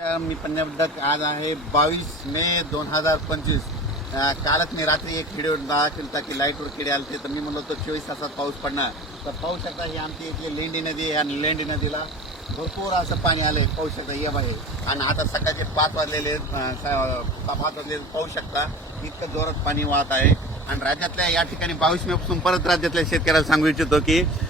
मी पन्नाबद्दल आज आहे बावीस मे दोन हजार पंचवीस कालच मी रात्री एक व्हिडिओ दाखल की लाईटवर किडे आले तर मी म्हणलो तो चोवीस तासात पाऊस पडणार तर पाहू शकता ही आमची इथली लेंडी नदी आहे आणि लेंडी नदीला भरपूर असं पाणी आलं आहे पाहू शकता ये आहे आणि आता सकाळचे पाच वाजलेले पाच वाजलेले पाहू शकता इतकं जोरात पाणी वाहत आहे आणि राज्यातल्या या ठिकाणी बावीस मेपासून परत राज्यातल्या शेतकऱ्याला सांगू इच्छितो की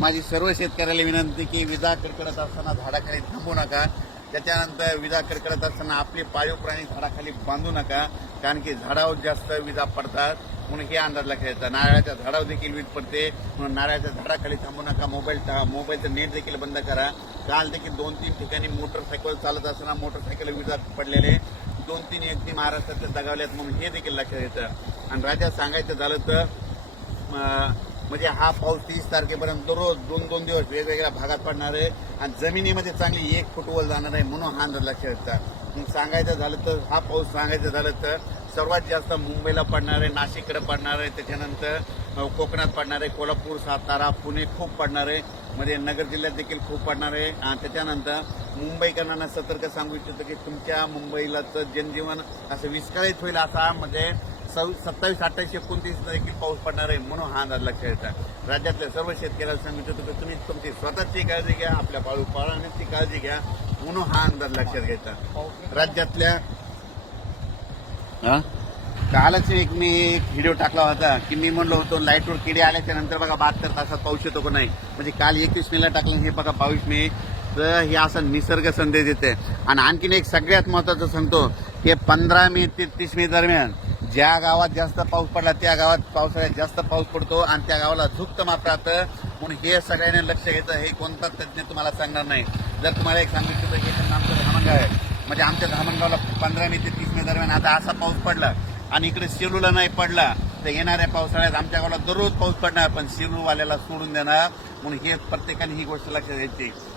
माझी सर्व शेतकऱ्याला विनंती की विजा कडकडत असताना झाडाखाली थांबू नका त्याच्यानंतर विजा कडकडत असताना आपले पाळीव प्राणी झाडाखाली बांधू नका कारण की झाडावर जास्त विजा पडतात म्हणून हे अंदाज लक्षात येतात नारळाच्या झाडावर देखील वीज पडते म्हणून नारळाच्या झाडाखाली थांबू नका मोबाईल मोबाईलचं नेट देखील बंद करा काल देखील दोन तीन ठिकाणी मोटरसायकल चालत असताना मोटरसायकल विजा पडलेले दोन तीन व्यक्ती महाराष्ट्रातल्या दगावल्यात म्हणून हे देखील लक्षात येतं आणि राज्यात सांगायचं झालं तर म्हणजे हा पाऊस तीस तारखेपर्यंत दररोज दोन दोन दिवस वेगवेगळ्या भागात पडणार आहे आणि जमिनीमध्ये चांगली एक फुटवल जाणार आहे म्हणून हा अंदाज लक्षात मग सांगायचं झालं तर हा पाऊस सांगायचं झालं तर सर्वात जास्त मुंबईला पडणार आहे नाशिककडे पडणार आहे त्याच्यानंतर कोकणात पडणार आहे कोल्हापूर सातारा पुणे खूप पडणार आहे म्हणजे नगर जिल्ह्यात देखील खूप पडणार आहे आणि त्याच्यानंतर मुंबईकरांना सतर्क सांगू इच्छितो की तुमच्या मुंबईलाचं जनजीवन असं विस्कळीत होईल असा म्हणजे सत्तावीस अठ्ठावीस एकोणतीस देखील पाऊस पडणार आहे म्हणून हा अंदाज लक्षात येतात राज्यातल्या सर्व शेतकऱ्याला सांगितलं होतं की तुम्ही तुमची स्वतःची काळजी घ्या आपल्या पाळू पाळण्याची काळजी घ्या म्हणून हा अंदाज लक्षात घ्यायचा राज्यातल्या कालच एक मी एक व्हिडिओ टाकला होता की मी म्हणलो होतो लाईटवर किडे आल्याच्या नंतर बघा बहात्तर तासात पाऊस येतो का नाही म्हणजे काल मे मेला टाकलं हे बघा बावीस मे तर हे असा निसर्ग संदेश देते आणि आणखीन एक सगळ्यात महत्त्वाचं सांगतो की पंधरा मे ते तीस मे दरम्यान ज्या गावात जास्त पाऊस पडला त्या गावात पावसाळ्यात जास्त पाऊस पडतो आणि त्या गावाला माप राहतं म्हणून हे सगळ्यांनी लक्ष घ्यायचं हे कोणताच तज्ज्ञ तुम्हाला सांगणार नाही जर तुम्हाला एक सांगू की आमचं धामणगाव आहे म्हणजे आमच्या धामणगावला पंधरा मे ते तीस मे दरम्यान आता असा पाऊस पडला आणि इकडे सेलूला नाही पडला तर येणाऱ्या पावसाळ्यात आमच्या गावाला दररोज पाऊस पडणार पण सेलूवाल्याला सोडून देणार म्हणून हे प्रत्येकाने ही गोष्ट लक्षात घ्यायची